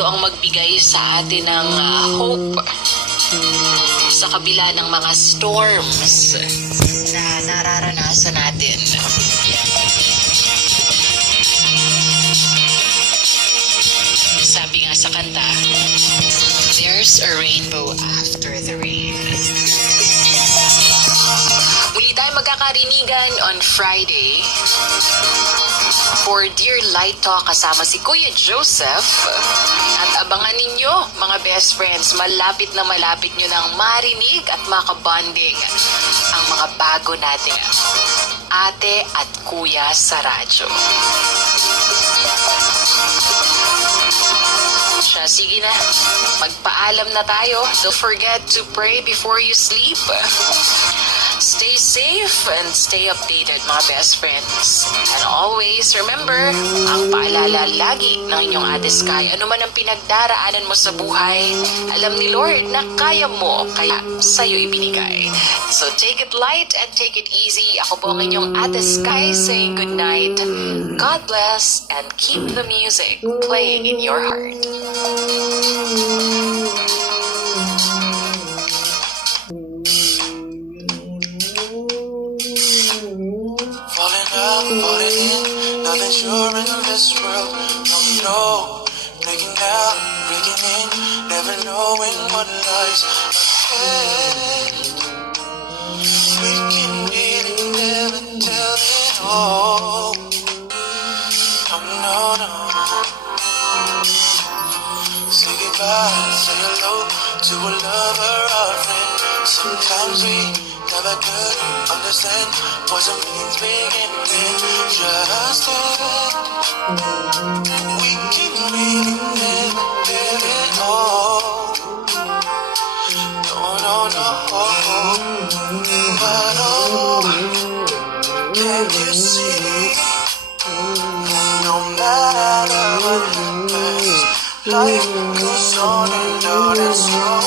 ito ang magbigay sa atin ng hope sa kabila ng mga storms na nararanasan natin. Sabi nga sa kanta, there's a rainbow after the rain. Muli tayo magkakarinigan on Friday for Dear Light Talk kasama si Kuya Joseph. At abangan ninyo, mga best friends, malapit na malapit nyo nang marinig at makabonding ang mga bago nating ate at kuya sa radyo. Sige na, magpaalam na tayo. Don't forget to pray before you sleep. Stay safe and stay updated, mga best friends. And always remember, ang paalala lagi ng inyong Ate Sky, ano man ang pinagdaraanan mo sa buhay, alam ni Lord na kaya mo, kaya sa'yo ibinigay. So take it light and take it easy. Ako po ang inyong Ate Sky saying good night. God bless and keep the music playing in your heart. Falling in, nothing sure in this world. No, breaking down, breaking in, never knowing what lies ahead. We can really never tell it all. No. Say goodbye, say hello to a lover or friend. Sometimes we never could understand what some things begin with. Just then, we can really never tell it all. No. But oh, can't you see? No matter what happens, life goes on and on and so.